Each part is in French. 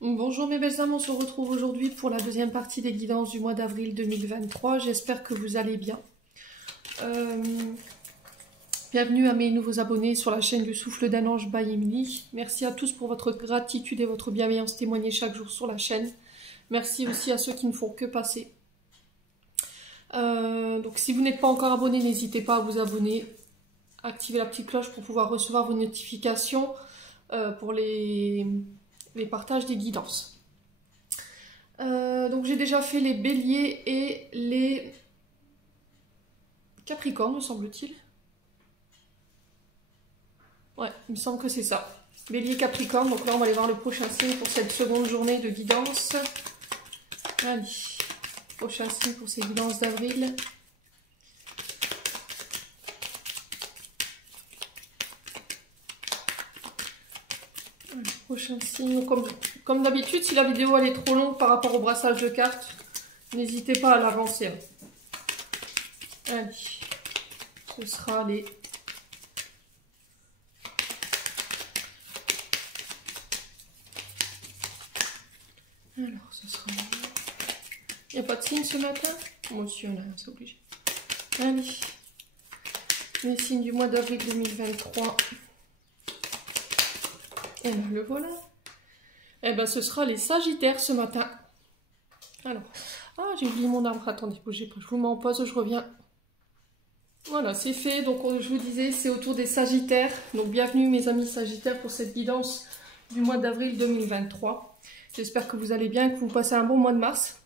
Bonjour mes belles âmes, on se retrouve aujourd'hui pour la deuxième partie des guidances du mois d'avril 2023. J'espère que vous allez bien. Bienvenue à mes nouveaux abonnés sur la chaîne du Souffle d'un Ange by Emily. Merci à tous pour votre gratitude et votre bienveillance témoignée chaque jour sur la chaîne. Merci aussi à ceux qui ne font que passer. Donc si vous n'êtes pas encore abonné, n'hésitez pas à vous abonner. Activez la petite cloche pour pouvoir recevoir vos notifications pour les partages des guidances. Donc j'ai déjà fait les béliers et les capricornes, me semble-t-il. Ouais, il me semble que c'est ça. Bélier, capricorne, donc là on va aller voir le prochain signe pour cette seconde journée de guidance. Allez, prochain signe pour ces guidances d'avril. Prochain signe, comme d'habitude, si la vidéo elle est trop longue par rapport au brassage de cartes, n'hésitez pas à l'avancer. Allez, ce sera les... Alors, ce sera... Il n'y a pas de signe ce matin? Moi aussi, on a rien, c'est obligé. Allez, les signes du mois d'avril 2023. Et ben, le voilà. Et ben, ce sera les Sagittaires ce matin. Alors, j'ai oublié mon arbre. Attendez, bougez pas. Je vous mets en pause, je reviens. Voilà, c'est fait. Donc, je vous disais, c'est autour des Sagittaires. Donc, bienvenue mes amis Sagittaires pour cette guidance du mois d'avril 2023. J'espère que vous allez bien, que vous passez un bon mois de mars.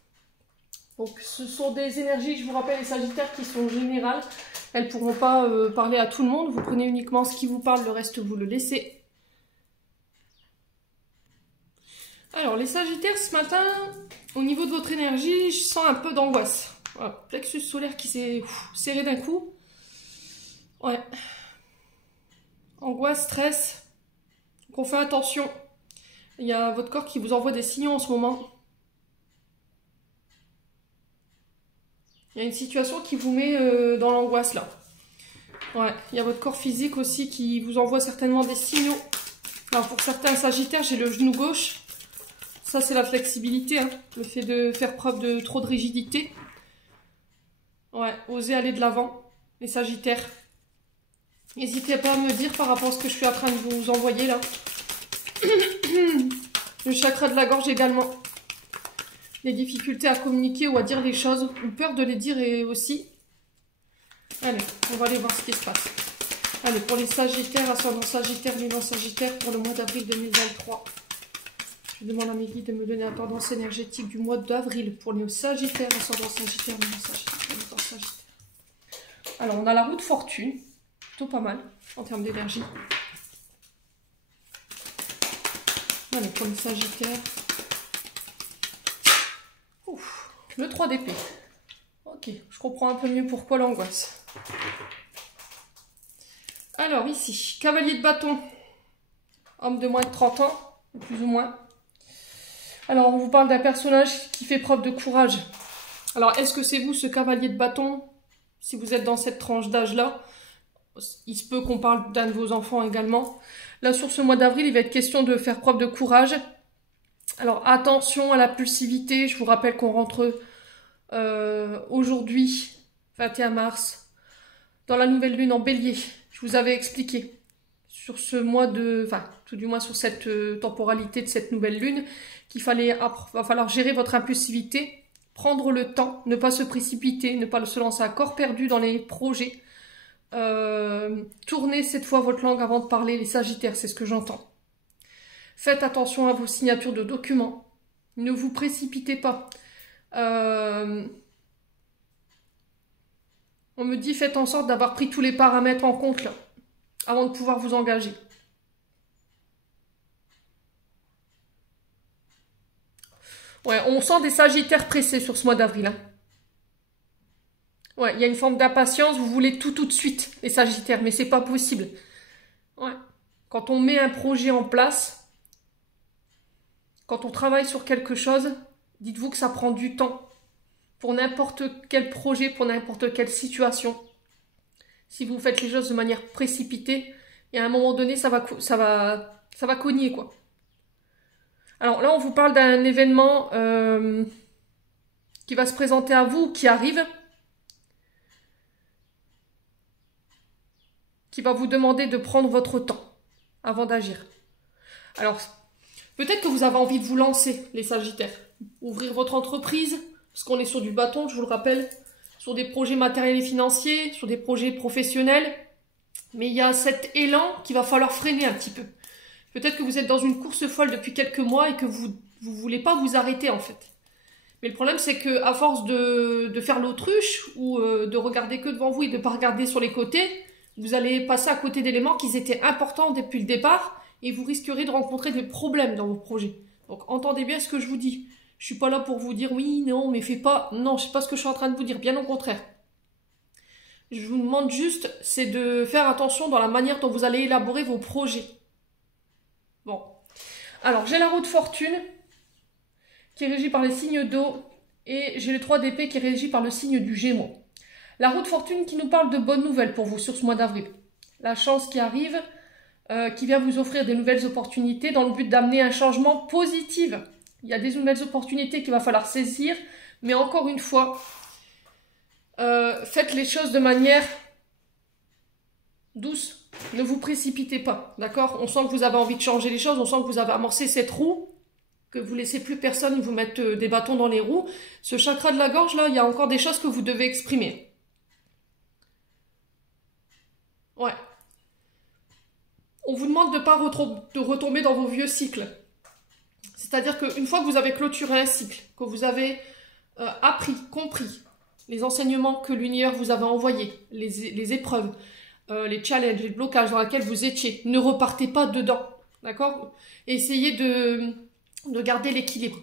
Donc, ce sont des énergies, je vous rappelle, les Sagittaires qui sont générales. Elles ne pourront pas parler à tout le monde. Vous prenez uniquement ce qui vous parle, le reste, vous le laissez. Alors, les Sagittaires, ce matin, au niveau de votre énergie, je sens un peu d'angoisse. Voilà, plexus solaire qui s'est serré d'un coup. Ouais. Angoisse, stress. Donc, on fait attention. Il y a votre corps qui vous envoie des signaux en ce moment. Il y a une situation qui vous met dans l'angoisse, là. Ouais, il y a votre corps physique aussi qui vous envoie certainement des signaux. Alors, pour certains Sagittaires, j'ai le genou gauche. Ça, c'est la flexibilité, hein. Le fait de faire preuve de trop de rigidité. Ouais, osez aller de l'avant, les Sagittaires. N'hésitez pas à me dire par rapport à ce que je suis en train de vous envoyer, là. Le chakra de la gorge également. Les difficultés à communiquer ou à dire les choses, ou peur de les dire et aussi. Allez, on va aller voir ce qui se passe. Allez, pour les Sagittaires, ascendant Sagittaire, lunaire Sagittaire, pour le mois d'avril 2023. Je demande à mes guides de me donner la tendance énergétique du mois d'avril pour les Sagittaires, ascendant Sagittaire, lunaire Sagittaire. Alors, on a la roue de fortune, plutôt pas mal en termes d'énergie. Allez, pour les Sagittaires. Ouf, le 3 d'épée. Ok, je comprends un peu mieux pourquoi l'angoisse. Alors, ici, cavalier de bâton. Homme de moins de 30 ans, plus ou moins. Alors, on vous parle d'un personnage qui fait preuve de courage. Alors, est-ce que c'est vous, ce cavalier de bâton? Si vous êtes dans cette tranche d'âge-là, il se peut qu'on parle d'un de vos enfants également. Là, sur ce mois d'avril, il va être question de faire preuve de courage. Alors, attention à la pulsivité. Je vous rappelle qu'on rentre aujourd'hui, 21 mars, dans la nouvelle lune en bélier. Je vous avais expliqué sur ce mois de... Enfin, tout du moins sur cette temporalité de cette nouvelle lune, qu'il va falloir gérer votre impulsivité, prendre le temps, ne pas se précipiter, ne pas se lancer à corps perdu dans les projets. Tournez cette fois votre langue avant de parler, les Sagittaires, c'est ce que j'entends. Faites attention à vos signatures de documents. Ne vous précipitez pas. On me dit, faites en sorte d'avoir pris tous les paramètres en compte là, avant de pouvoir vous engager. Ouais, on sent des Sagittaires pressés sur ce mois d'avril. Hein. Ouais, il y a une forme d'impatience, vous voulez tout de suite, les Sagittaires, mais c'est pas possible. Ouais. Quand on met un projet en place, quand on travaille sur quelque chose, dites-vous que ça prend du temps. Pour n'importe quel projet, pour n'importe quelle situation. Si vous faites les choses de manière précipitée, et à un moment donné, ça va cogner, quoi. Alors là, on vous parle d'un événement qui va se présenter à vous, qui arrive, qui va vous demander de prendre votre temps avant d'agir. Alors, peut-être que vous avez envie de vous lancer, les Sagittaires. Ouvrir votre entreprise, parce qu'on est sur du bâton, je vous le rappelle, sur des projets matériels et financiers, sur des projets professionnels. Mais il y a cet élan qu'il va falloir freiner un petit peu. Peut-être que vous êtes dans une course folle depuis quelques mois et que vous ne voulez pas vous arrêter en fait. Mais le problème c'est que à force de faire l'autruche ou de regarder que devant vous et de ne pas regarder sur les côtés, vous allez passer à côté d'éléments qui étaient importants depuis le départ et vous risquerez de rencontrer des problèmes dans vos projets. Donc entendez bien ce que je vous dis. Je suis pas là pour vous dire oui, non, mais fais pas. Non, je sais pas ce que je suis en train de vous dire, bien au contraire. Je vous demande juste, c'est de faire attention dans la manière dont vous allez élaborer vos projets. Bon. Alors, j'ai la roue de fortune qui est régie par les signes d'eau et j'ai le 3 d'épée qui est régi par le signe du Gémeaux. La roue de fortune qui nous parle de bonnes nouvelles pour vous sur ce mois d'avril. La chance qui arrive, qui vient vous offrir des nouvelles opportunités dans le but d'amener un changement positif. Il y a des nouvelles opportunités qu'il va falloir saisir, mais encore une fois, faites les choses de manière douce. Ne vous précipitez pas, d'accord? On sent que vous avez envie de changer les choses, on sent que vous avez amorcé cette roue, que vous laissez plus personne vous mettre des bâtons dans les roues. Ce chakra de la gorge, là, il y a encore des choses que vous devez exprimer. Ouais. On vous demande de ne pas retomber dans vos vieux cycles. C'est-à-dire qu'une fois que vous avez clôturé un cycle, que vous avez appris, compris les enseignements que l'univers vous avait envoyés, les épreuves, les challenges, les blocages dans lesquels vous étiez, ne repartez pas dedans, d'accord? Essayez de garder l'équilibre.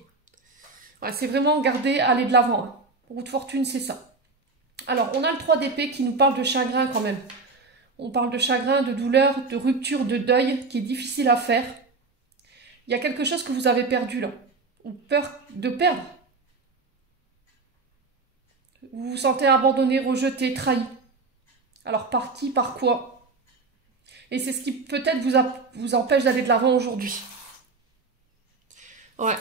Ouais, c'est vraiment garder, aller de l'avant. Hein. Roue de fortune, c'est ça. Alors, on a le 3 d'épée qui nous parle de chagrin quand même. On parle de chagrin, de douleur, de rupture, de deuil, qui est difficile à faire. Il y a quelque chose que vous avez perdu là, ou peur de perdre. Vous vous sentez abandonné, rejeté, trahi. Alors par qui, par quoi? Et c'est ce qui peut-être vous empêche d'aller de l'avant aujourd'hui. Ouais.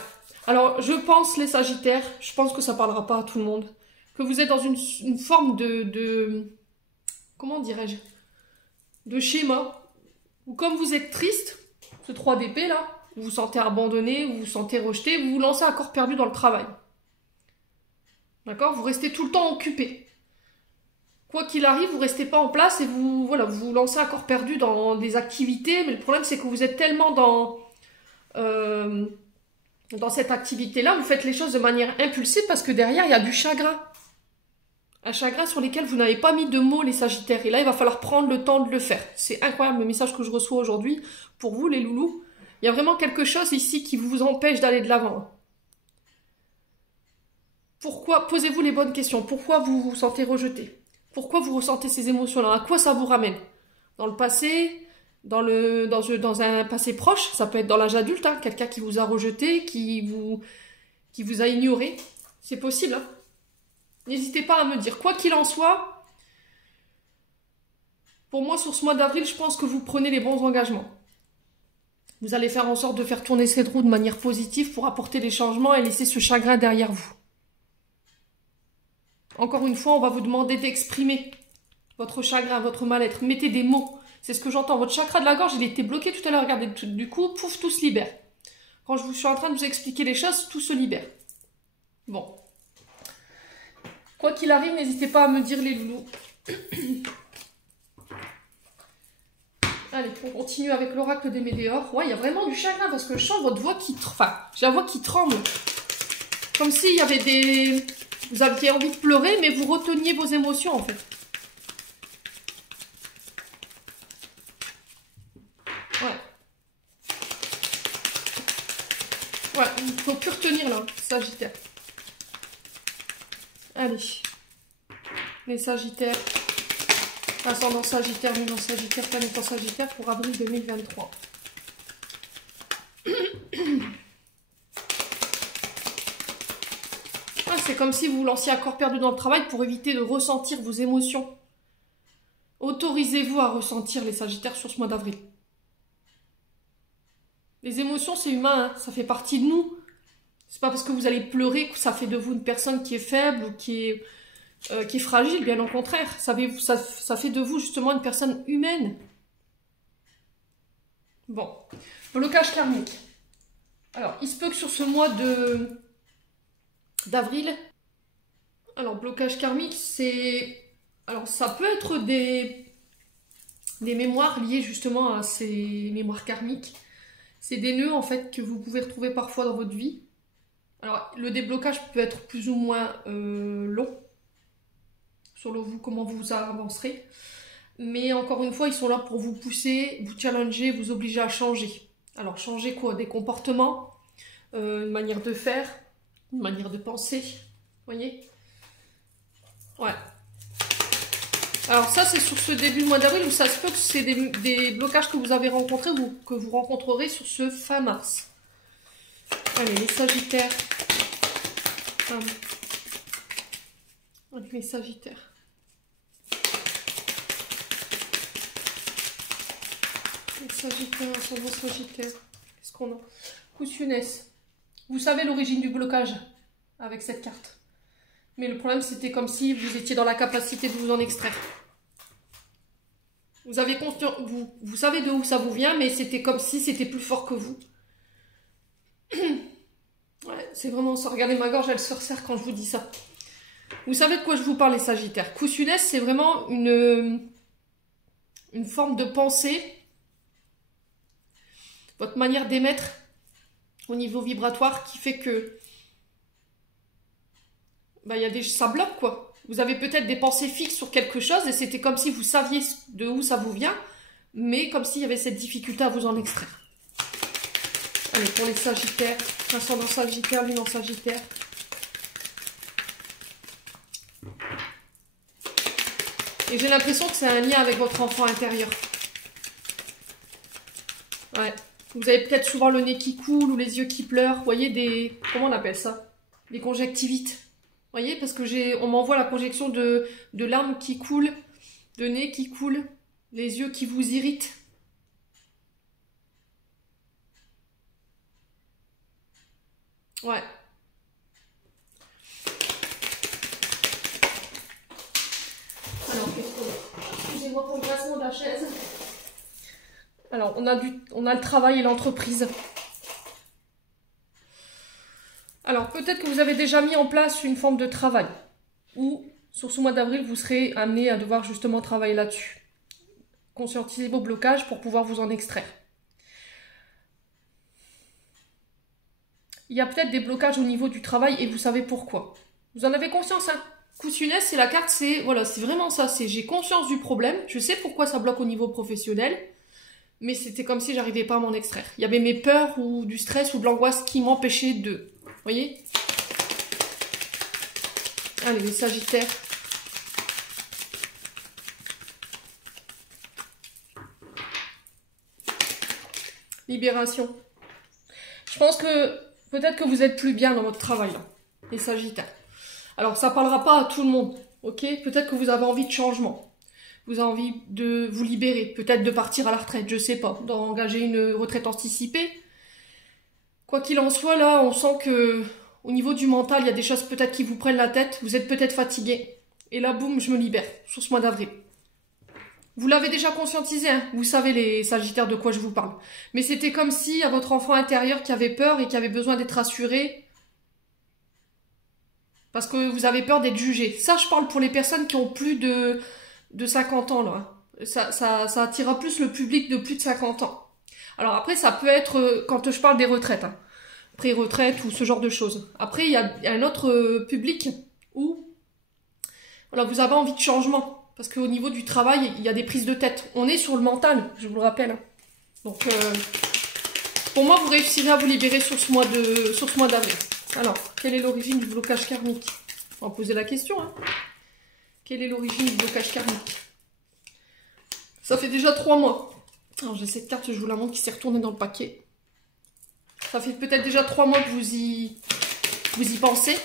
Alors je pense, les Sagittaires, je pense que ça ne parlera pas à tout le monde, que vous êtes dans une forme de comment dirais-je, de schéma, où comme vous êtes triste, ce 3 d'épée là, vous vous sentez abandonné, vous vous sentez rejeté, vous vous lancez à corps perdu dans le travail. D'accord? Vous restez tout le temps occupé. Quoi qu'il arrive, vous ne restez pas en place et vous vous lancez à corps perdu dans des activités. Mais le problème, c'est que vous êtes tellement dans cette activité-là, vous faites les choses de manière impulsive parce que derrière, il y a du chagrin. Un chagrin sur lequel vous n'avez pas mis de mots, les Sagittaires. Et là, il va falloir prendre le temps de le faire. C'est incroyable le message que je reçois aujourd'hui pour vous, les loulous. Il y a vraiment quelque chose ici qui vous empêche d'aller de l'avant. Pourquoi? Posez-vous les bonnes questions. Pourquoi vous vous sentez rejeté? Pourquoi vous ressentez ces émotions-là? À quoi ça vous ramène? Dans le passé? Dans un passé proche? Ça peut être dans l'âge adulte, hein, quelqu'un qui vous a rejeté, qui vous a ignoré. C'est possible. Hein. N'hésitez pas à me dire. Quoi qu'il en soit, pour moi, sur ce mois d'avril, je pense que vous prenez les bons engagements. Vous allez faire en sorte de faire tourner cette roue de manière positive pour apporter des changements et laisser ce chagrin derrière vous. Encore une fois, on va vous demander d'exprimer votre chagrin, votre mal-être. Mettez des mots. C'est ce que j'entends. Votre chakra de la gorge, il était bloqué tout à l'heure. Regardez, du coup, pouf, tout se libère. Quand je suis en train de vous expliquer les choses, tout se libère. Bon. Quoi qu'il arrive, n'hésitez pas à me dire les loulous. Allez, on continue avec l'oracle des Météores. Ouais, il y a vraiment du chagrin parce que je sens votre voix qui... Enfin, j'ai la voix qui tremble. Comme s'il y avait des... Vous aviez envie de pleurer, mais vous reteniez vos émotions, en fait. Ouais. Ouais, il ne faut plus retenir, là, Sagittaire. Allez. Les Sagittaires. Ascendant Sagittaire, lumière Sagittaire, planète en Sagittaire pour avril 2023. C'est comme si vous vous lanciez à corps perdu dans le travail pour éviter de ressentir vos émotions. Autorisez-vous à ressentir les Sagittaires sur ce mois d'avril. Les émotions, c'est humain, hein, ça fait partie de nous. C'est pas parce que vous allez pleurer que ça fait de vous une personne qui est faible ou qui est fragile, bien au contraire. Ça fait de vous justement une personne humaine. Bon, blocage karmique. Alors, il se peut que sur ce mois d'avril, alors blocage karmique, c'est... Alors, ça peut être des mémoires liées justement à ces mémoires karmiques. C'est des nœuds en fait que vous pouvez retrouver parfois dans votre vie. Alors, le déblocage peut être plus ou moins long, selon vous, comment vous avancerez. Mais encore une fois, ils sont là pour vous pousser, vous challenger, vous obliger à changer. Alors, changer quoi? Des comportements, une manière de faire, une manière de penser. Vous voyez? Ouais. Alors ça, c'est sur ce début de mois d'avril, où ça se peut que c'est des blocages que vous avez rencontrés ou que vous rencontrerez sur ce fin mars. Allez, les Sagittaires. Allez, les Sagittaires. Les Sagittaires, ascendant Sagittaire. Qu'est-ce qu'on a? Coussunesse. Vous savez l'origine du blocage avec cette carte. Mais le problème, c'était comme si vous étiez dans la capacité de vous en extraire. Vous avez conscience, vous savez de où ça vous vient, mais c'était comme si c'était plus fort que vous. Ouais, c'est vraiment ça. Regardez ma gorge, elle se resserre quand je vous dis ça. Vous savez de quoi je vous parle, les Sagittaires. Coussunesse, c'est vraiment une forme de pensée. Votre manière d'émettre au niveau vibratoire qui fait que bah, ça bloque, quoi. Vous avez peut-être des pensées fixes sur quelque chose et c'était comme si vous saviez de où ça vous vient, mais comme s'il y avait cette difficulté à vous en extraire. Allez, pour les Sagittaires, ascendant Sagittaire, lune en Sagittaire. Et j'ai l'impression que c'est un lien avec votre enfant intérieur. Ouais. Vous avez peut-être souvent le nez qui coule ou les yeux qui pleurent. Vous voyez des... Comment on appelle ça? Des conjonctivites. Vous voyez, parce que on m'envoie la projection de larmes qui coulent, de nez qui coule, les yeux qui vous irritent. Ouais. Alors, excusez-moi pour le placement de la chaise. Alors, on a le travail et l'entreprise. Alors, peut-être que vous avez déjà mis en place une forme de travail. Ou, sur ce mois d'avril, vous serez amené à devoir justement travailler là-dessus. Conscientiser vos blocages pour pouvoir vous en extraire. Il y a peut-être des blocages au niveau du travail et vous savez pourquoi. Vous en avez conscience, hein? Coussunesse, c'est la carte, c'est voilà, c'est vraiment ça. C'est j'ai conscience du problème, je sais pourquoi ça bloque au niveau professionnel, mais c'était comme si j'arrivais pas à m'en extraire. Il y avait mes peurs ou du stress ou de l'angoisse qui m'empêchaient de... Vous voyez? Allez, les Sagittaires. Libération. Je pense que peut-être que vous êtes plus bien dans votre travail, là, les Sagittaires. Alors, ça parlera pas à tout le monde, ok? Peut-être que vous avez envie de changement. Vous avez envie de vous libérer, peut-être de partir à la retraite, je sais pas, d'engager une retraite anticipée. Quoi qu'il en soit, là, on sent que au niveau du mental, il y a des choses peut-être qui vous prennent la tête, vous êtes peut-être fatigué. Et là, boum, je me libère, sur ce mois d'avril. Vous l'avez déjà conscientisé, hein, vous savez les Sagittaires de quoi je vous parle. Mais c'était comme si à votre enfant intérieur qui avait peur et qui avait besoin d'être rassuré, parce que vous avez peur d'être jugé. Ça, je parle pour les personnes qui ont plus de 50 ans, là. Ça attirera plus le public de plus de 50 ans. Alors après, ça peut être, quand je parle des retraites, hein, pré-retraite ou ce genre de choses. Après, il y a un autre public où voilà, vous avez envie de changement. Parce qu'au niveau du travail, il y a des prises de tête. On est sur le mental, je vous le rappelle. Donc, pour moi, vous réussirez à vous libérer sur ce mois d'avril. Alors, quelle est l'origine du blocage karmique? On va poser la question. Hein. Quelle est l'origine du blocage karmique? Ça fait déjà 3 mois. Alors, j'ai cette carte, je vous la montre, qui s'est retournée dans le paquet. Ça fait peut-être déjà 3 mois que vous y pensez.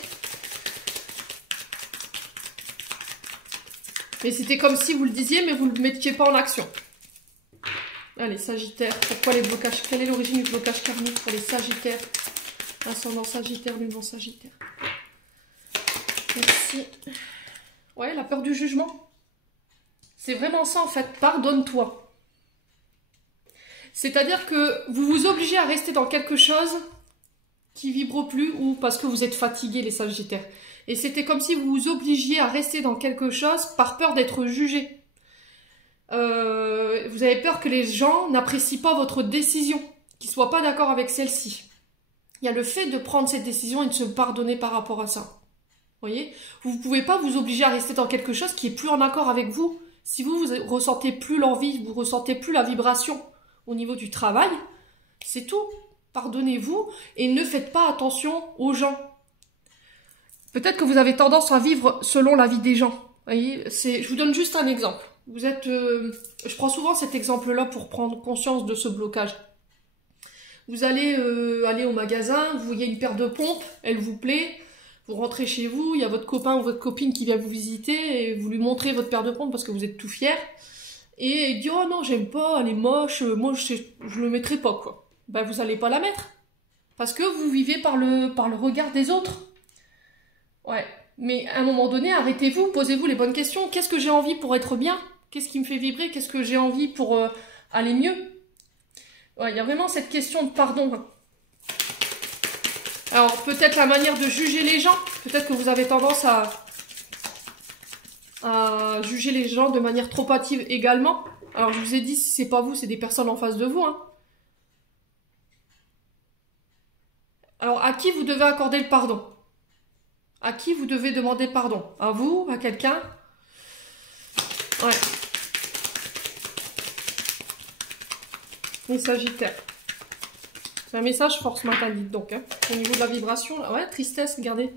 Mais c'était comme si vous le disiez, mais vous ne le mettiez pas en action. Allez, Sagittaire, pourquoi les blocages? Quelle est l'origine du blocage karmique pour les Sagittaires? Ascendant Sagittaire, lumière Sagittaire. Merci. Ouais, la peur du jugement. C'est vraiment ça en fait, pardonne-toi. C'est-à-dire que vous vous obligez à rester dans quelque chose qui vibre plus ou parce que vous êtes fatigué les Sagittaires. Et c'était comme si vous vous obligiez à rester dans quelque chose par peur d'être jugé. Vous avez peur que les gens n'apprécient pas votre décision, qu'ils ne soient pas d'accord avec celle-ci. Il y a le fait de prendre cette décision et de se pardonner par rapport à ça. Vous voyez? Vous ne pouvez pas vous obliger à rester dans quelque chose qui est plus en accord avec vous. Si vous ressentez plus l'envie, vous ressentez plus la vibration au niveau du travail, c'est tout. Pardonnez-vous et ne faites pas attention aux gens. Peut-être que vous avez tendance à vivre selon la vie des gens. Vous voyez, je vous donne juste un exemple. Vous êtes, je prends souvent cet exemple-là pour prendre conscience de ce blocage. Vous allez aller au magasin, vous voyez une paire de pompes, elle vous plaît, vous rentrez chez vous, il y a votre copain ou votre copine qui vient vous visiter et vous lui montrez votre paire de pompes parce que vous êtes tout fier. Et il dit « Oh non, j'aime pas, elle est moche, moi je le mettrai pas quoi ». Ben vous allez pas la mettre. Parce que vous vivez par le regard des autres. Ouais. Mais à un moment donné, arrêtez-vous, posez-vous les bonnes questions. Qu'est-ce que j'ai envie pour être bien? Qu'est-ce qui me fait vibrer? Qu'est-ce que j'ai envie pour aller mieux? Ouais, il y a vraiment cette question de pardon. Alors, peut-être la manière de juger les gens. Peut-être que vous avez tendance à juger les gens de manière trop hâtive également. Alors, je vous ai dit, si c'est pas vous, c'est des personnes en face de vous. Hein. Alors, à qui vous devez accorder le pardon? À qui vous devez demander pardon? À vous? À quelqu'un? Ouais. Les Sagittaires. C'est un message fort ce matin, dites donc. Hein. Au niveau de la vibration, là. Ouais, tristesse, regardez.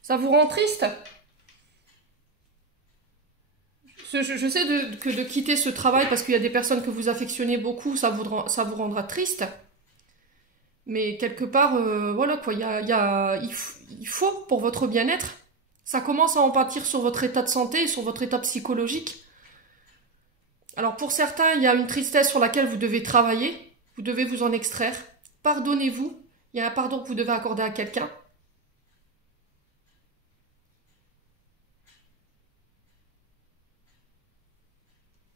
Ça vous rend triste? Je sais que de quitter ce travail parce qu'il y a des personnes que vous affectionnez beaucoup, ça vous rendra triste. Mais quelque part, voilà quoi, il faut pour votre bien-être. Ça commence à en pâtir sur votre état de santé et sur votre état psychologique. Alors pour certains, il y a une tristesse sur laquelle vous devez travailler. Vous devez vous en extraire. Pardonnez-vous. Il y a un pardon que vous devez accorder à quelqu'un.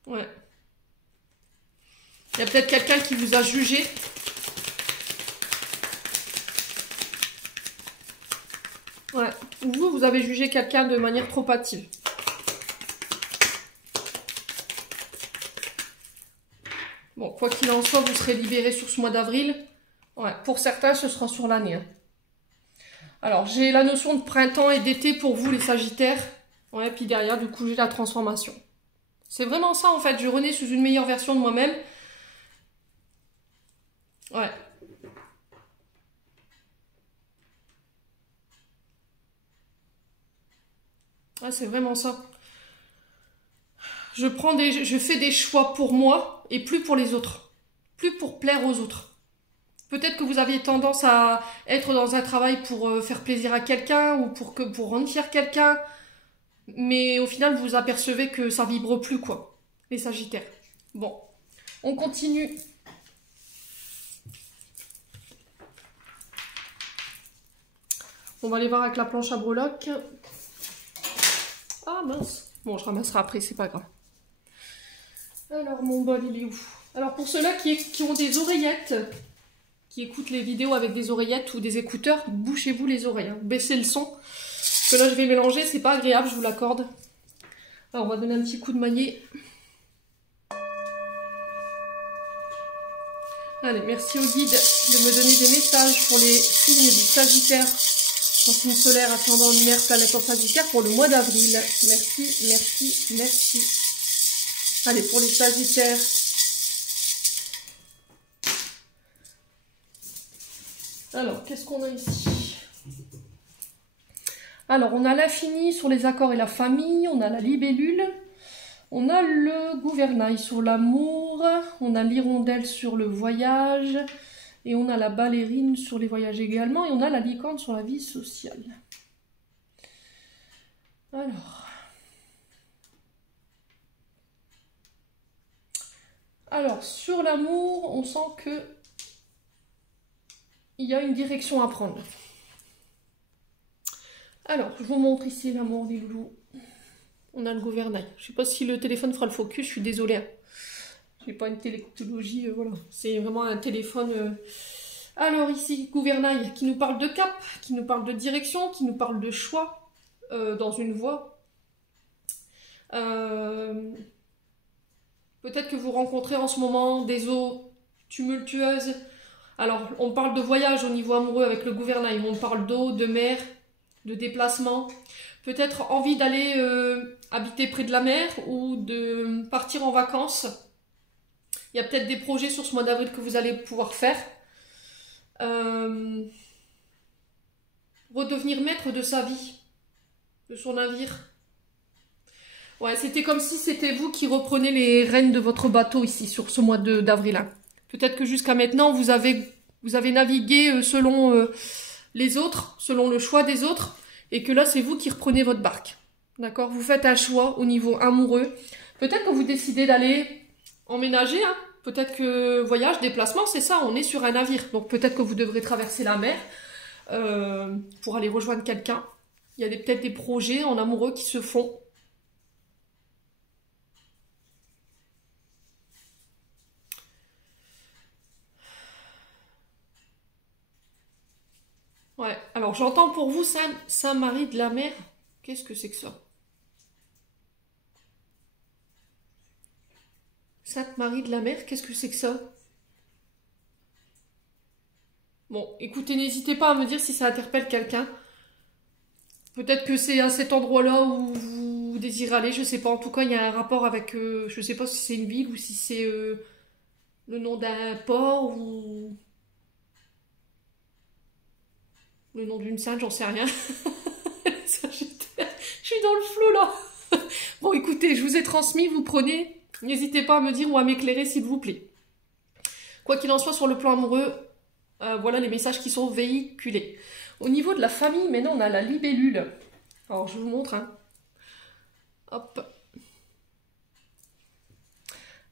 Ouais. Il y a peut-être quelqu'un qui vous a jugé. Ouais. Ou vous avez jugé quelqu'un de manière trop hâtive. Bon, quoi qu'il en soit, vous serez libéré sur ce mois d'avril. Ouais, pour certains, ce sera sur l'année. Hein. Alors, j'ai la notion de printemps et d'été pour vous, les Sagittaires. Ouais, puis derrière, du coup, j'ai la transformation. C'est vraiment ça, en fait. Je renais sous une meilleure version de moi-même. Ouais. Ouais, c'est vraiment ça. Je fais des choix pour moi et plus pour les autres. Plus pour plaire aux autres. Peut-être que vous aviez tendance à être dans un travail pour faire plaisir à quelqu'un ou pour rendre fier quelqu'un. Mais au final, vous vous apercevez que ça vibre plus, quoi. Les Sagittaires. Bon, on continue. On va aller voir avec la planche à breloques. Ah mince. Bon, je ramasserai après, c'est pas grave. Alors, mon bol, il est où? Alors, pour ceux-là qui ont des oreillettes, qui écoutent les vidéos avec des oreillettes ou des écouteurs, bouchez-vous les oreilles. Hein. Baissez le son. Parce que là, je vais mélanger, c'est pas agréable, je vous l'accorde. Alors, on va donner un petit coup de maillet. Allez, merci au guide de me donner des messages pour les signes du Sagittaire. En signe solaire, ascendant lunaire, planète en Sagittaire pour le mois d'avril. Merci, merci, merci. Allez, pour les Sagittaires. Alors, qu'est-ce qu'on a ici? Alors, on a l'infini sur les accords et la famille, on a la libellule, on a le gouvernail sur l'amour, on a l'hirondelle sur le voyage, et on a la ballerine sur les voyages également, et on a la licorne sur la vie sociale. Alors, sur l'amour, on sent que il y a une direction à prendre. Alors, je vous montre ici l'amour des loulous. On a le gouvernail. Je ne sais pas si le téléphone fera le focus, je suis désolée. Hein. Je n'ai pas une télécologie, voilà. C'est vraiment un téléphone... Alors ici, gouvernail qui nous parle de cap, qui nous parle de direction, qui nous parle de choix dans une voie. Peut-être que vous rencontrez en ce moment des eaux tumultueuses. Alors, on parle de voyage au niveau amoureux avec le gouvernail. On parle d'eau, de mer, de déplacement. Peut-être envie d'aller habiter près de la mer ou de partir en vacances. Il y a peut-être des projets sur ce mois d'avril que vous allez pouvoir faire. Redevenir maître de sa vie, de son navire. Ouais, c'était comme si c'était vous qui reprenez les rênes de votre bateau ici, sur ce mois d'avril. Hein. Peut-être que jusqu'à maintenant, vous avez navigué selon les autres, selon le choix des autres, et que là, c'est vous qui reprenez votre barque. D'accord? Vous faites un choix au niveau amoureux. Peut-être que vous décidez d'aller emménager, hein. Peut-être que voyage, déplacement, c'est ça, on est sur un navire. Donc peut-être que vous devrez traverser la mer pour aller rejoindre quelqu'un. Il y a peut-être des projets en amoureux qui se font. Ouais, alors j'entends pour vous Saint-Marie de la Mer. Qu'est-ce que c'est que ça? Sainte-Marie de la Mer, qu'est-ce que c'est que ça? Bon, écoutez, n'hésitez pas à me dire si ça interpelle quelqu'un. Peut-être que c'est à cet endroit-là où vous désirez aller, je sais pas. En tout cas, il y a un rapport avec, je sais pas si c'est une ville ou si c'est le nom d'un port ou le nom d'une sainte, j'en sais rien. Je suis dans le flou là. Bon, écoutez, je vous ai transmis, vous prenez. N'hésitez pas à me dire ou à m'éclairer s'il vous plaît. Quoi qu'il en soit, sur le plan amoureux, voilà les messages qui sont véhiculés. Au niveau de la famille, maintenant on a la libellule. Alors je vous montre. Hein. Hop.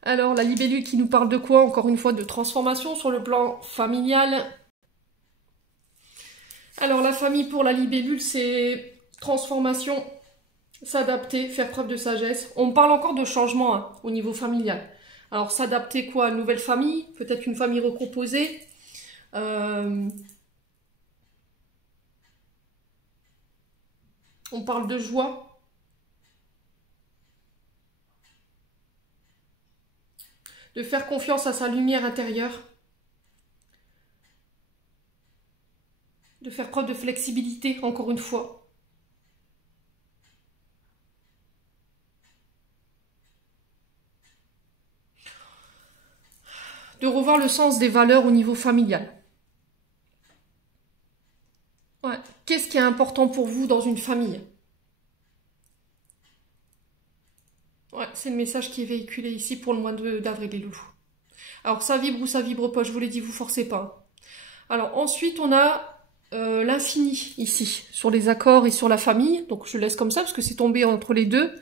Alors la libellule qui nous parle de quoi? Encore une fois, de transformation sur le plan familial. Alors la famille pour la libellule, c'est transformation, s'adapter, faire preuve de sagesse. On parle encore de changement hein, au niveau familial. Alors s'adapter quoi? À une nouvelle famille, peut-être une famille recomposée. On parle de joie. De faire confiance à sa lumière intérieure. De faire preuve de flexibilité, encore une fois. De revoir le sens des valeurs au niveau familial. Ouais. Qu'est-ce qui est important pour vous dans une famille? Ouais, c'est le message qui est véhiculé ici pour le mois d'avril, les loulous. Alors, ça vibre ou ça vibre pas, je vous l'ai dit, vous forcez pas. Alors, ensuite, on a l'infini ici, sur les accords et sur la famille. Donc, je laisse comme ça parce que c'est tombé entre les deux.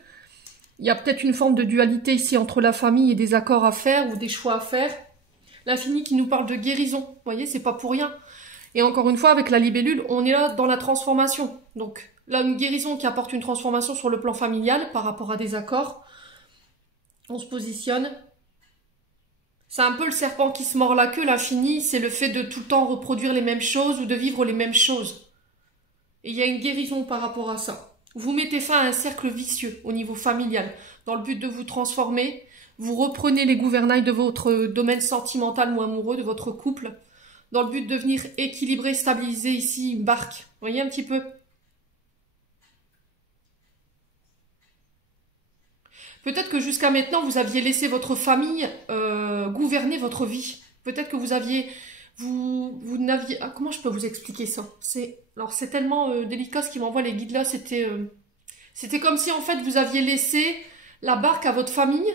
Il y a peut-être une forme de dualité ici entre la famille et des accords à faire ou des choix à faire. L'infini qui nous parle de guérison. Vous voyez, c'est pas pour rien. Et encore une fois, avec la libellule, on est là dans la transformation. Donc là, une guérison qui apporte une transformation sur le plan familial par rapport à des accords. On se positionne. C'est un peu le serpent qui se mord la queue, l'infini, c'est le fait de tout le temps reproduire les mêmes choses ou de vivre les mêmes choses. Et il y a une guérison par rapport à ça. Vous mettez fin à un cercle vicieux au niveau familial, dans le but de vous transformer. Vous reprenez les gouvernails de votre domaine sentimental ou amoureux, de votre couple, dans le but de venir équilibrer, stabiliser ici une barque. Vous voyez un petit peu? Peut-être que jusqu'à maintenant, vous aviez laissé votre famille gouverner votre vie. Peut-être que vous n'aviez... Ah, comment je peux vous expliquer ça? Alors, c'est tellement délicat ce qui m'envoie les guides là. C'était comme si, en fait, vous aviez laissé la barque à votre famille.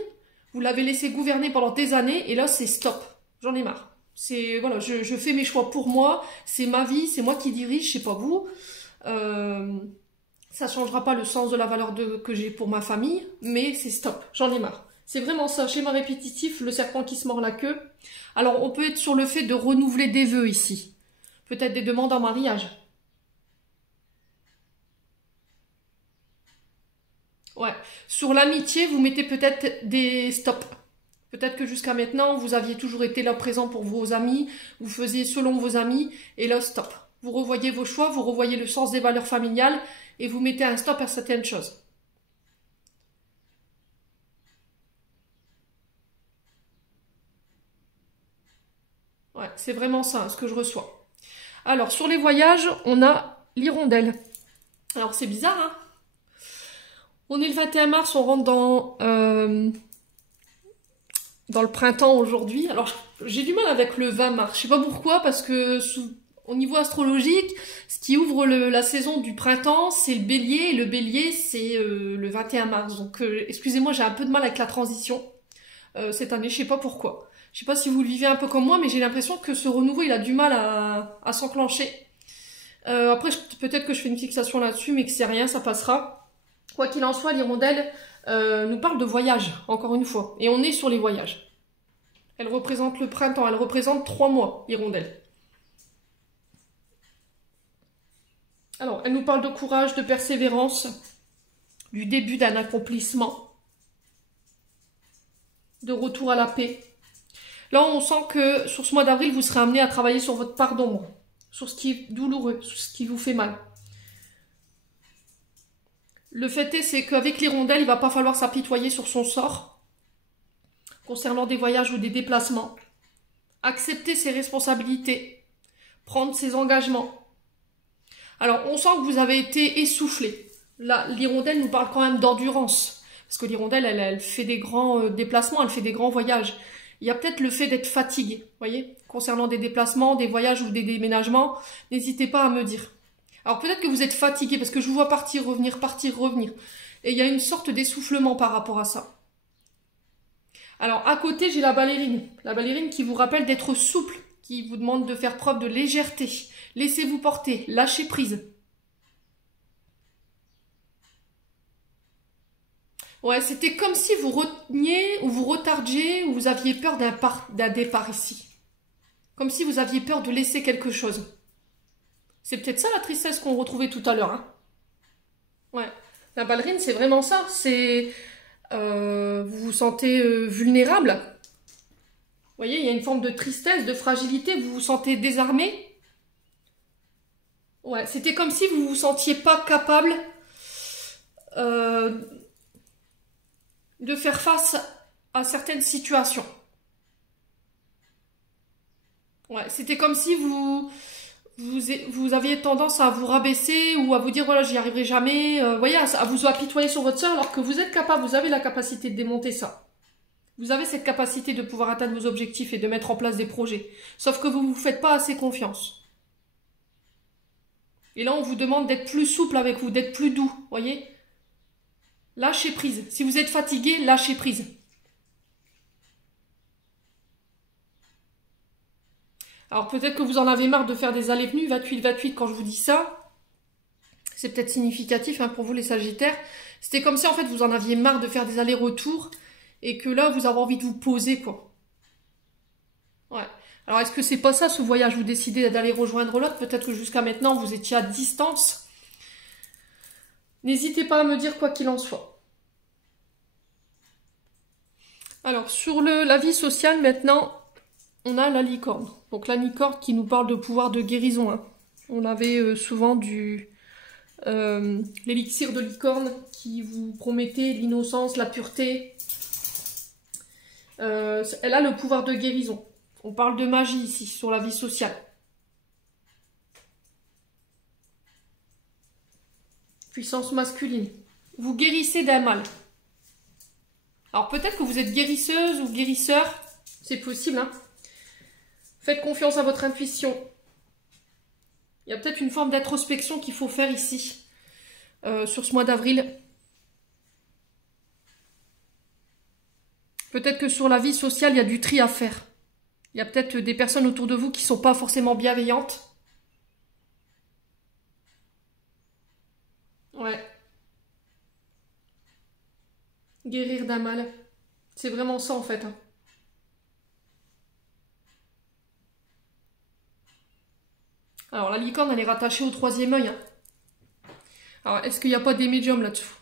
Vous l'avez laissé gouverner pendant des années. Et là, c'est stop. J'en ai marre. Voilà, je fais mes choix pour moi. C'est ma vie. C'est moi qui dirige. Je sais pas vous. Ça changera pas le sens de la valeur que j'ai pour ma famille, mais c'est stop, j'en ai marre. C'est vraiment ça, schéma répétitif, le serpent qui se mord la queue. Alors, on peut être sur le fait de renouveler des vœux ici. Peut-être des demandes en mariage. Ouais. Sur l'amitié, vous mettez peut-être des stops. Peut-être que jusqu'à maintenant, vous aviez toujours été là présent pour vos amis, vous faisiez selon vos amis, et là, stop. Vous revoyez vos choix, vous revoyez le sens des valeurs familiales, et vous mettez un stop à certaines choses. Ouais, c'est vraiment ça, ce que je reçois. Alors, sur les voyages, on a l'hirondelle. Alors, c'est bizarre, hein? On est le 21 mars, on rentre dans le printemps aujourd'hui. Alors, j'ai du mal avec le 20 mars. Je sais pas pourquoi, parce que au niveau astrologique, ce qui ouvre la saison du printemps, c'est le bélier. Et le bélier, c'est le 21 mars. Donc, excusez-moi, j'ai un peu de mal avec la transition cette année. Je sais pas pourquoi. Je sais pas si vous le vivez un peu comme moi, mais j'ai l'impression que ce renouveau, il a du mal à s'enclencher. Après, peut-être que je fais une fixation là-dessus, mais que c'est rien, ça passera. Quoi qu'il en soit, l'hirondelle nous parle de voyage, encore une fois. Et on est sur les voyages. Elle représente le printemps, elle représente 3 mois, l'hirondelle. Alors, elle nous parle de courage, de persévérance, du début d'un accomplissement, de retour à la paix. Là, on sent que sur ce mois d'avril, vous serez amené à travailler sur votre part d'ombre, sur ce qui est douloureux, sur ce qui vous fait mal. Le fait est, c'est qu'avec l'hirondelle, il va pas falloir s'apitoyer sur son sort concernant des voyages ou des déplacements. Accepter ses responsabilités, prendre ses engagements. Alors, on sent que vous avez été essoufflé. Là, l'hirondelle nous parle quand même d'endurance. Parce que l'hirondelle, elle fait des grands déplacements, elle fait des grands voyages. Il y a peut-être le fait d'être fatigué, vous voyez, concernant des déplacements, des voyages ou des déménagements. N'hésitez pas à me dire. Alors, peut-être que vous êtes fatigué, parce que je vous vois partir, revenir, partir, revenir. Et il y a une sorte d'essoufflement par rapport à ça. Alors, à côté, j'ai la ballerine. La ballerine qui vous rappelle d'être souple, qui vous demande de faire preuve de légèreté. Laissez-vous porter, lâchez prise. Ouais, c'était comme si vous reteniez ou vous retardiez ou vous aviez peur d'un départ ici. Comme si vous aviez peur de laisser quelque chose. C'est peut-être ça la tristesse qu'on retrouvait tout à l'heure, hein. Ouais. La ballerine, c'est vraiment ça. C'est... vous vous sentez vulnérable. Vous voyez, il y a une forme de tristesse, de fragilité. Vous vous sentez désarmé. Ouais, c'était comme si vous vous sentiez pas capable de faire face à certaines situations. Ouais, c'était comme si vous aviez tendance à vous rabaisser ou à vous dire voilà, j'y arriverai jamais, voyez, à vous apitoyer sur votre sort alors que vous êtes capable, vous avez la capacité de démonter ça. Vous avez cette capacité de pouvoir atteindre vos objectifs et de mettre en place des projets. Sauf que vous ne vous faites pas assez confiance. Et là, on vous demande d'être plus souple avec vous, d'être plus doux, voyez. Lâchez prise. Si vous êtes fatigué, lâchez prise. Alors peut-être que vous en avez marre de faire des allées-venues, 28-28 quand je vous dis ça. C'est peut-être significatif hein, pour vous les Sagittaires. C'était comme si en fait vous en aviez marre de faire des allers-retours et que là vous avez envie de vous poser quoi. Ouais. Alors est-ce que c'est pas ça ce voyage? Vous décidez d'aller rejoindre l'autre? Peut-être que jusqu'à maintenant vous étiez à distance. N'hésitez pas à me dire quoi qu'il en soit. Alors sur la vie sociale maintenant, on a la licorne. Donc la licorne qui nous parle de pouvoir de guérison. Hein. On avait souvent l'élixir de licorne qui vous promettait l'innocence, la pureté. Elle a le pouvoir de guérison. On parle de magie ici, sur la vie sociale. Puissance masculine. Vous guérissez d'un mal. Alors peut-être que vous êtes guérisseuse ou guérisseur. C'est possible, hein. Faites confiance à votre intuition. Il y a peut-être une forme d'introspection qu'il faut faire ici, sur ce mois d'avril. Peut-être que sur la vie sociale, il y a du tri à faire. Il y a peut-être des personnes autour de vous qui ne sont pas forcément bienveillantes. Ouais. Guérir d'un mal. C'est vraiment ça en fait. Hein. Alors la licorne, elle est rattachée au 3e œil. Hein. Alors est-ce qu'il n'y a pas des médiums là-dessous?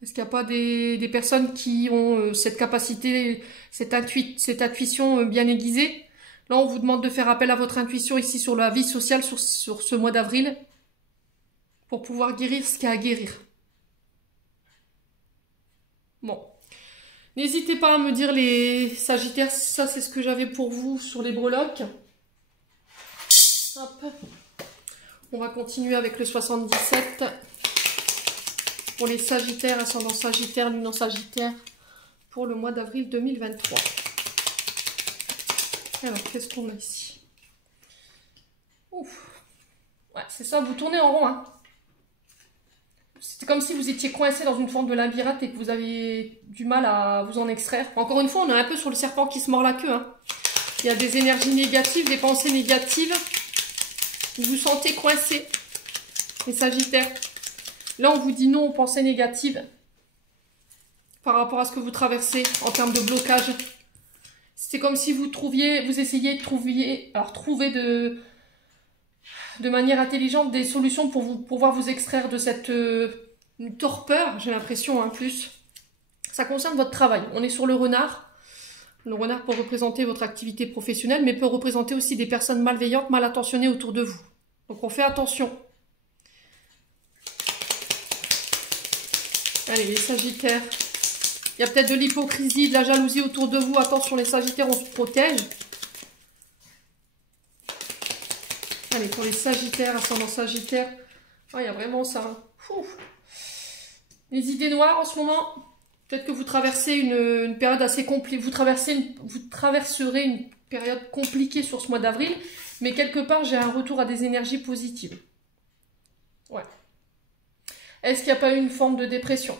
Est-ce qu'il n'y a pas des personnes qui ont cette capacité, cette intuition bien aiguisée? Là, on vous demande de faire appel à votre intuition ici sur la vie sociale sur ce mois d'avril pour pouvoir guérir ce qu'il y a à guérir. Bon. N'hésitez pas à me dire les Sagittaires, ça c'est ce que j'avais pour vous sur les breloques. Hop. On va continuer avec le 77. Pour les Sagittaires, ascendant Sagittaire, lune en Sagittaire, pour le mois d'avril 2023. Alors, qu'est-ce qu'on a ici? Ouf. Ouais, c'est ça, vous tournez en rond. Hein. C'est comme si vous étiez coincé dans une forme de labyrinthe et que vous avez du mal à vous en extraire. Encore une fois, on est un peu sur le serpent qui se mord la queue. Hein. Il y a des énergies négatives, des pensées négatives. Vous vous sentez coincé, les Sagittaires. Là, on vous dit non aux pensées négatives par rapport à ce que vous traversez en termes de blocage. C'est comme si vous essayiez de trouver de manière intelligente des solutions pour pouvoir vous extraire de cette une torpeur, j'ai l'impression, hein, plus. Ça concerne votre travail. On est sur le renard. Le renard peut représenter votre activité professionnelle, mais peut représenter aussi des personnes malveillantes, mal intentionnées autour de vous. Donc on fait attention. Allez, les Sagittaires. Il y a peut-être de l'hypocrisie, de la jalousie autour de vous. Attention, les Sagittaires, on se protège. Allez, pour les Sagittaires, ascendant Sagittaire. Ah, il y a vraiment ça. Hein. Les idées noires en ce moment. Peut-être que vous traversez une période assez compliquée. Vous traverserez une période compliquée sur ce mois d'avril. Mais quelque part, j'ai un retour à des énergies positives. Ouais. Est-ce qu'il n'y a pas eu une forme de dépression?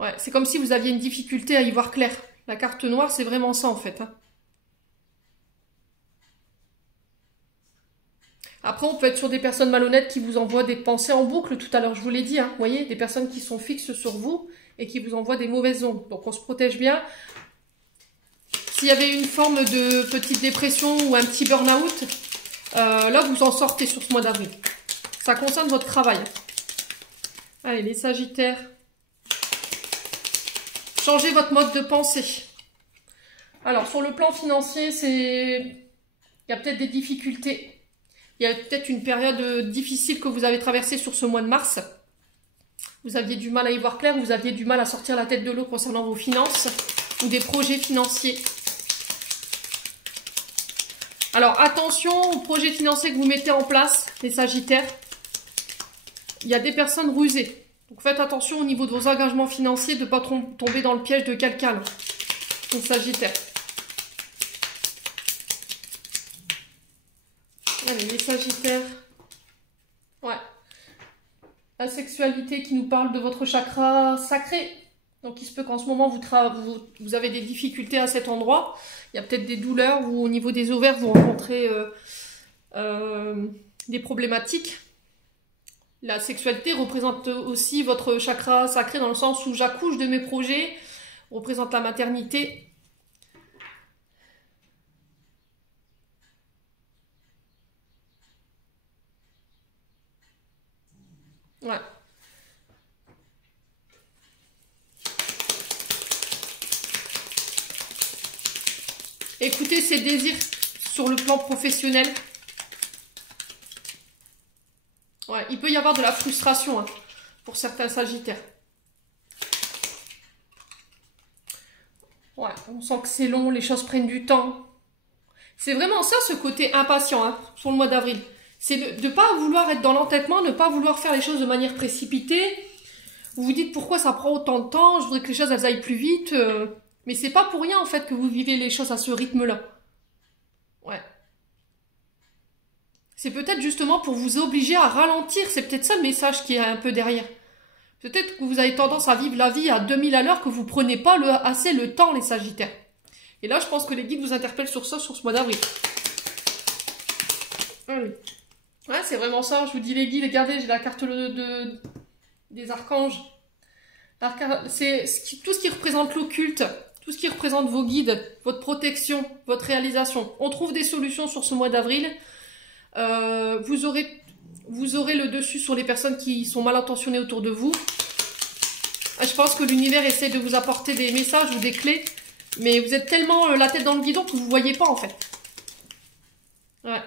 Ouais, c'est comme si vous aviez une difficulté à y voir clair. La carte noire, c'est vraiment ça en fait. Hein. Après, on peut être sur des personnes malhonnêtes qui vous envoient des pensées en boucle. Tout à l'heure, je vous l'ai dit. Hein. Vous voyez, des personnes qui sont fixes sur vous et qui vous envoient des mauvaises ondes. Donc, on se protège bien. S'il y avait une forme de petite dépression ou un petit burn-out, là, vous en sortez sur ce mois d'avril. Ça concerne votre travail. Allez, les Sagittaires. Changez votre mode de pensée. Alors, sur le plan financier, il y a peut-être des difficultés. Il y a peut-être une période difficile que vous avez traversée sur ce mois de mars. Vous aviez du mal à y voir clair, vous aviez du mal à sortir la tête de l'eau concernant vos finances ou des projets financiers. Alors, attention aux projets financiers que vous mettez en place, les Sagittaires. Il y a des personnes rusées. Donc, faites attention au niveau de vos engagements financiers de ne pas tomber dans le piège de quelqu'un, les Sagittaires. Allez, les Sagittaires. Ouais. La sexualité qui nous parle de votre chakra sacré. Donc, il se peut qu'en ce moment, vous avez des difficultés à cet endroit. Il y a peut-être des douleurs ou au niveau des ovaires, vous rencontrez des problématiques. La sexualité représente aussi votre chakra sacré dans le sens où j'accouche de mes projets, représente la maternité. Ouais. Écoutez ses désirs sur le plan professionnel. Ouais, il peut y avoir de la frustration hein, pour certains Sagittaires. Ouais, on sent que c'est long, les choses prennent du temps. C'est vraiment ça, ce côté impatient hein, sur le mois d'avril. C'est de ne pas vouloir être dans l'entêtement, ne pas vouloir faire les choses de manière précipitée. Vous vous dites pourquoi ça prend autant de temps, je voudrais que les choses elles aillent plus vite. Mais c'est pas pour rien en fait que vous vivez les choses à ce rythme-là. Ouais. C'est peut-être justement pour vous obliger à ralentir. C'est peut-être ça le message qui est un peu derrière. Peut-être que vous avez tendance à vivre la vie à 2000 à l'heure, que vous prenez pas assez le temps, les Sagittaires. Et là, je pense que les guides vous interpellent sur ça, sur ce mois d'avril. Allez. Ouais, c'est vraiment ça. Je vous dis les guides, regardez, j'ai la carte des archanges. C'est tout ce qui représente l'occulte, tout ce qui représente vos guides, votre protection, votre réalisation. On trouve des solutions sur ce mois d'avril. Vous aurez le dessus sur les personnes qui sont mal intentionnées autour de vous. Je pense que l'univers essaie de vous apporter des messages ou des clés, mais vous êtes tellement la tête dans le guidon que vous ne voyez pas en fait. Ouais.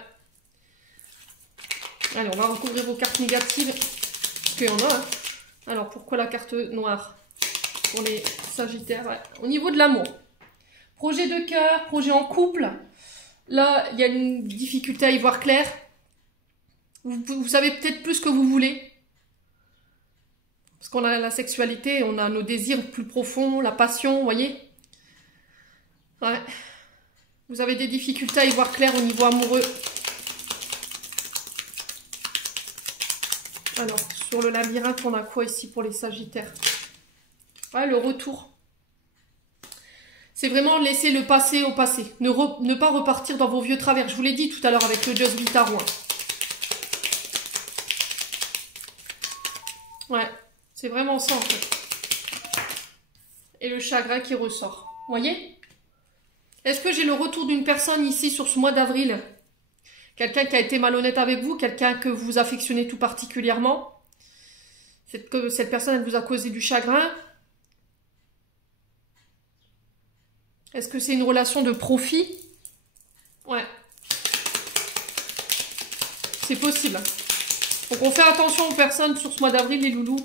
Allez, on va recouvrir vos cartes négatives, parce qu'il y en a. Hein. Alors, pourquoi la carte noire pour les Sagittaires? Ouais. Au niveau de l'amour, projet de cœur, projet en couple, là, il y a une difficulté à y voir clair. Vous savez peut-être plus ce que vous voulez. Parce qu'on a la sexualité, on a nos désirs plus profonds, la passion, vous voyez? Ouais. Vous avez des difficultés à y voir clair au niveau amoureux. Alors, sur le labyrinthe, on a quoi ici pour les Sagittaires? Ouais, le retour. C'est vraiment laisser le passé au passé. Ne pas repartir dans vos vieux travers. Je vous l'ai dit tout à l'heure avec le Just Vitaro. Ouais, c'est vraiment ça en fait. Et le chagrin qui ressort. Vous voyez? Est-ce que j'ai le retour d'une personne ici sur ce mois d'avril? Quelqu'un qui a été malhonnête avec vous, quelqu'un que vous affectionnez tout particulièrement. Cette personne, elle vous a causé du chagrin. Est-ce que c'est une relation de profit? Ouais. C'est possible. Donc on fait attention aux personnes sur ce mois d'avril, les loulous.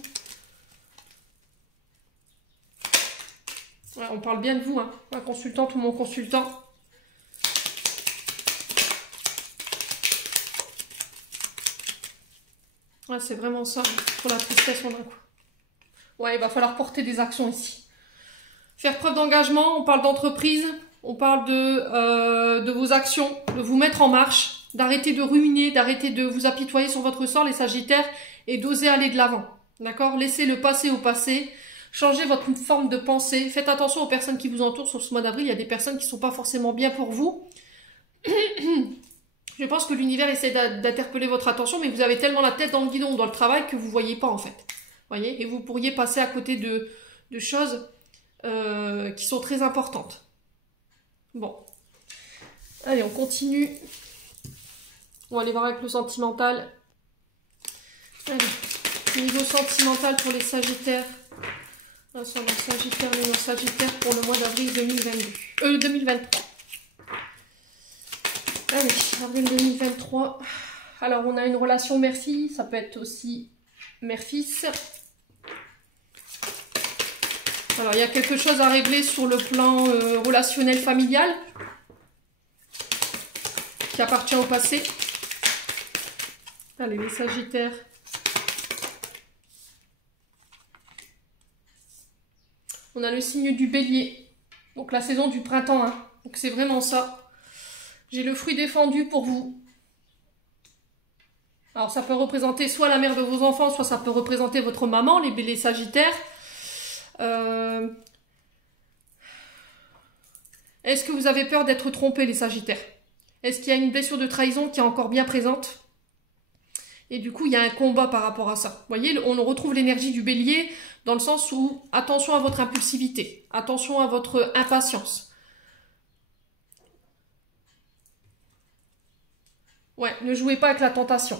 Ouais, on parle bien de vous, hein. Ma consultante ou mon consultant. Ouais, c'est vraiment ça. Pour la tristesse, on a quoi? Ouais, il va falloir porter des actions ici. Faire preuve d'engagement, on parle d'entreprise, on parle de vos actions, de vous mettre en marche, d'arrêter de ruminer, d'arrêter de vous apitoyer sur votre sort, les Sagittaires, et d'oser aller de l'avant. D'accord? Laissez le passé au passé, changez votre forme de pensée, faites attention aux personnes qui vous entourent sur ce mois d'avril, il y a des personnes qui ne sont pas forcément bien pour vous. Je pense que l'univers essaie d'interpeller votre attention, mais vous avez tellement la tête dans le guidon ou dans le travail que vous ne voyez pas en fait. Voyez? Et vous pourriez passer à côté de choses qui sont très importantes. Bon. Allez, on continue. On va aller voir avec le sentimental. Allez, niveau sentimental pour les Sagittaires. Ascendant Sagittaire, les Sagittaires pour le mois d'avril 2023. Allez, avril 2023. Alors, on a une relation mère-fille. Ça peut être aussi mère-fils. Alors, il y a quelque chose à régler sur le plan relationnel familial qui appartient au passé. Allez, les Sagittaires. On a le signe du Bélier. Donc, la saison du printemps. Hein. Donc, c'est vraiment ça. J'ai le fruit défendu pour vous. Alors, ça peut représenter soit la mère de vos enfants, soit ça peut représenter votre maman, les Sagittaires. Est-ce que vous avez peur d'être trompé, les Sagittaires? Est-ce qu'il y a une blessure de trahison qui est encore bien présente? Et du coup, il y a un combat par rapport à ça. Vous voyez, on retrouve l'énergie du Bélier dans le sens où attention à votre impulsivité, attention à votre impatience. Ouais, ne jouez pas avec la tentation.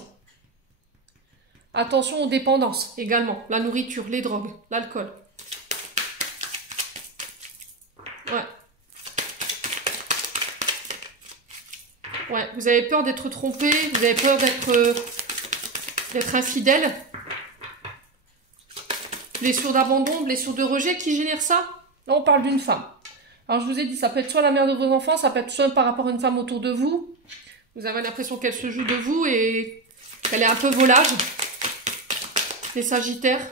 Attention aux dépendances également, la nourriture, les drogues, l'alcool. Ouais. Ouais, vous avez peur d'être trompé, vous avez peur d'être infidèle. Blessure d'abandon, blessure de rejet, qui génère ça? Là, on parle d'une femme. Alors, je vous ai dit, ça peut être soit la mère de vos enfants, ça peut être soit par rapport à une femme autour de vous. Vous avez l'impression qu'elle se joue de vous et qu'elle est un peu volage. Les Sagittaires.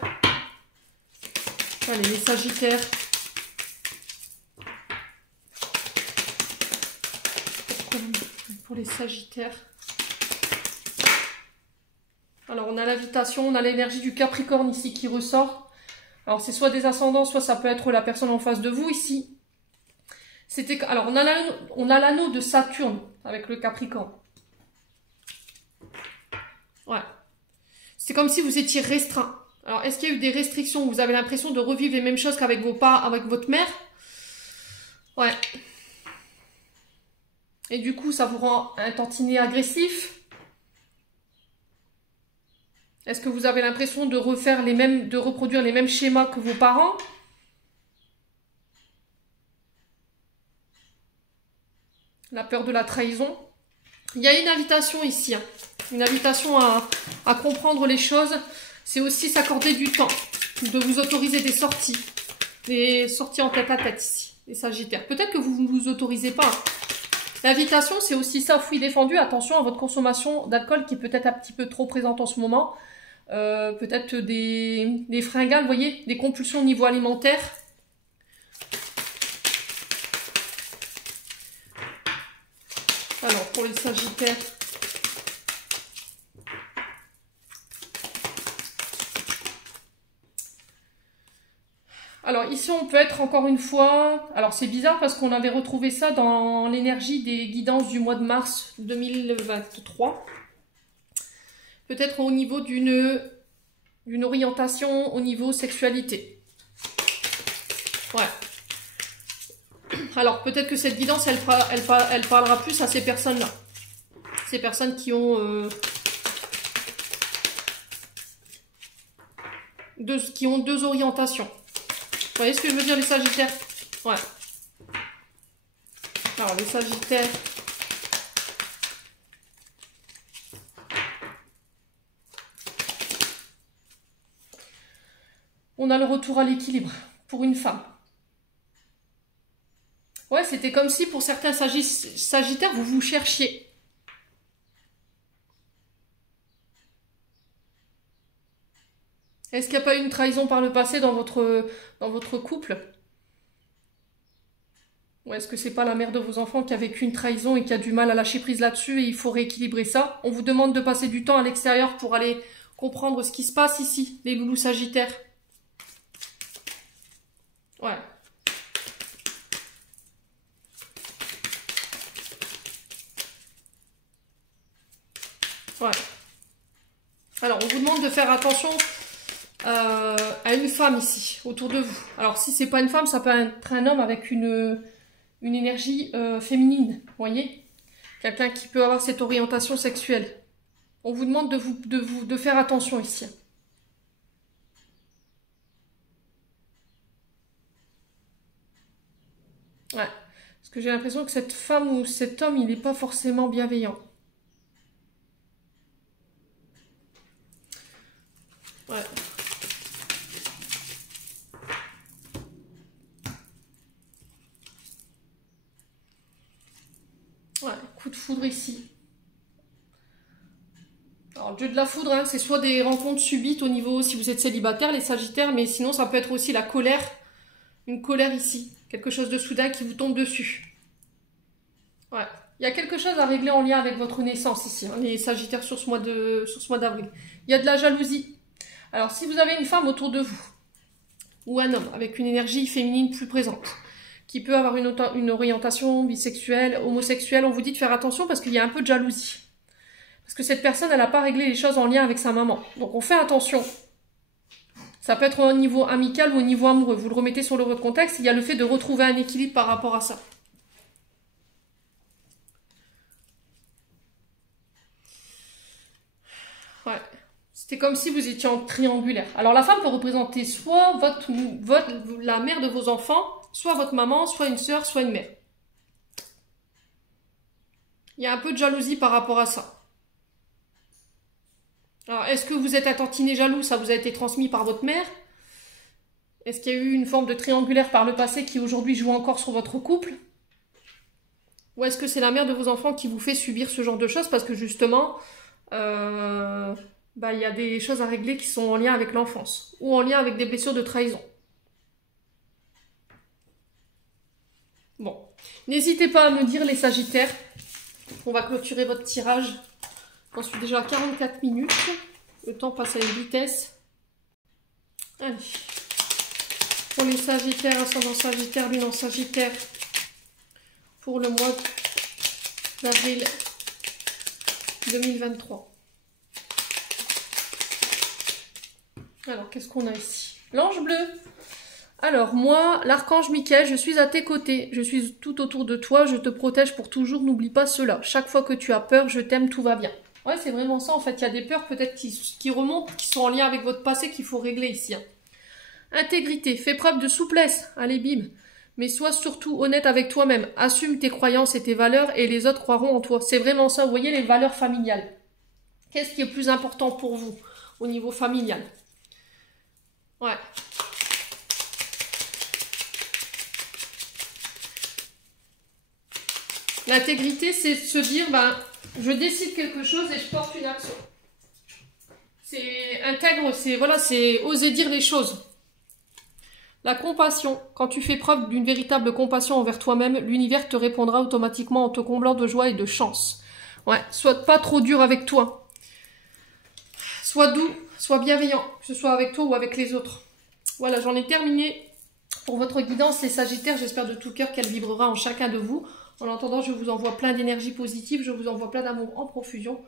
Allez, les Sagittaires. Pour les Sagittaires. Alors, on a l'invitation, on a l'énergie du Capricorne ici qui ressort. Alors, c'est soit des ascendants, soit ça peut être la personne en face de vous ici. Alors, on a l'anneau de Saturne avec le Capricorne. Ouais. C'est comme si vous étiez restreint. Alors, est-ce qu'il y a eu des restrictions? Vous avez l'impression de revivre les mêmes choses qu'avec avec votre mère? Ouais. Et du coup, ça vous rend un tantinet agressif? Est-ce que vous avez l'impression de reproduire les mêmes schémas que vos parents? La peur de la trahison. Il y a une invitation ici, hein. Une invitation à comprendre les choses. C'est aussi s'accorder du temps, de vous autoriser des sorties en tête à tête ici, les Sagittaires. Peut-être que vous ne vous autorisez pas. L'invitation, c'est aussi ça, fruit défendu. Attention à votre consommation d'alcool qui est peut-être un petit peu trop présente en ce moment. Peut-être des fringales, vous voyez, des compulsions au niveau alimentaire. Alors, pour les Sagittaires, alors ici on peut être encore une fois, alors c'est bizarre parce qu'on avait retrouvé ça dans l'énergie des guidances du mois de mars 2023. Peut-être au niveau d'une orientation au niveau sexualité. Ouais. Alors peut-être que cette guidance, elle parlera plus à ces personnes-là. Ces personnes qui ont deux orientations. Vous voyez ce que je veux dire, les Sagittaires? Ouais. Alors les Sagittaires. On a le retour à l'équilibre pour une femme. Ouais, c'était comme si pour certains Sagittaires, vous vous cherchiez. Est-ce qu'il n'y a pas eu une trahison par le passé dans votre couple? Ou est-ce que c'est pas la mère de vos enfants qui a vécu une trahison et qui a du mal à lâcher prise là-dessus et il faut rééquilibrer ça? On vous demande de passer du temps à l'extérieur pour aller comprendre ce qui se passe ici, les loulous Sagittaires. Ouais. Ouais. Alors, on vous demande de faire attention à une femme ici, autour de vous. Alors, si c'est pas une femme, ça peut être un homme avec une énergie féminine, vous voyez? Quelqu'un qui peut avoir cette orientation sexuelle. On vous demande de faire attention ici. Ouais. Parce que j'ai l'impression que cette femme ou cet homme, il n'est pas forcément bienveillant. Ouais. Ouais, coup de foudre ici. Alors, le dieu de la foudre, hein, c'est soit des rencontres subites au niveau, si vous êtes célibataire, les Sagittaires, mais sinon ça peut être aussi la colère. Une colère ici. Quelque chose de soudain qui vous tombe dessus. Ouais. Il y a quelque chose à régler en lien avec votre naissance ici, hein, les Sagittaires sur ce mois d'avril. Il y a de la jalousie. Alors, si vous avez une femme autour de vous, ou un homme avec une énergie féminine plus présente, qui peut avoir une orientation bisexuelle, homosexuelle, on vous dit de faire attention parce qu'il y a un peu de jalousie. Parce que cette personne, elle n'a pas réglé les choses en lien avec sa maman. Donc on fait attention. Ça peut être au niveau amical ou au niveau amoureux. Vous le remettez sur votre contexte. Il y a le fait de retrouver un équilibre par rapport à ça. Ouais. C'était comme si vous étiez en triangulaire. Alors la femme peut représenter soit la mère de vos enfants, soit votre maman, soit une sœur, soit une mère. Il y a un peu de jalousie par rapport à ça. Alors, est-ce que vous êtes un tantinet jaloux? Ça vous a été transmis par votre mère? Est-ce qu'il y a eu une forme de triangulaire par le passé qui aujourd'hui joue encore sur votre couple? Ou est-ce que c'est la mère de vos enfants qui vous fait subir ce genre de choses parce que justement, il y a des choses à régler qui sont en lien avec l'enfance ou en lien avec des blessures de trahison? Bon, n'hésitez pas à me dire les Sagittaires. On va clôturer votre tirage. J'en suis déjà à 44 minutes. Le temps passe à une vitesse. Allez. Pour les Sagittaires, ascendant Sagittaire, lune en Sagittaire. Pour le mois d'avril 2023. Alors, qu'est-ce qu'on a ici? L'ange bleu. Alors, moi, l'archange Michael, je suis à tes côtés. Je suis tout autour de toi. Je te protège pour toujours. N'oublie pas cela. Chaque fois que tu as peur, je t'aime, tout va bien. Ouais, c'est vraiment ça. En fait, il y a des peurs peut-être qui remontent, qui sont en lien avec votre passé, qu'il faut régler ici. Hein. Intégrité. Fais preuve de souplesse. Allez, bim. Mais sois surtout honnête avec toi-même. Assume tes croyances et tes valeurs et les autres croiront en toi. C'est vraiment ça. Vous voyez, les valeurs familiales. Qu'est-ce qui est plus important pour vous au niveau familial? Ouais. L'intégrité, c'est se dire, ben, je décide quelque chose et je porte une action. C'est intègre, c'est voilà, c'est oser dire les choses. La compassion. Quand tu fais preuve d'une véritable compassion envers toi-même, l'univers te répondra automatiquement en te comblant de joie et de chance. Ouais, sois pas trop dur avec toi. Sois doux, sois bienveillant, que ce soit avec toi ou avec les autres. Voilà, j'en ai terminé pour votre guidance, les Sagittaires. J'espère de tout cœur qu'elle vibrera en chacun de vous. En attendant, je vous envoie plein d'énergie positive, je vous envoie plein d'amour en profusion.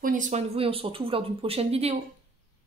Prenez soin de vous et on se retrouve lors d'une prochaine vidéo.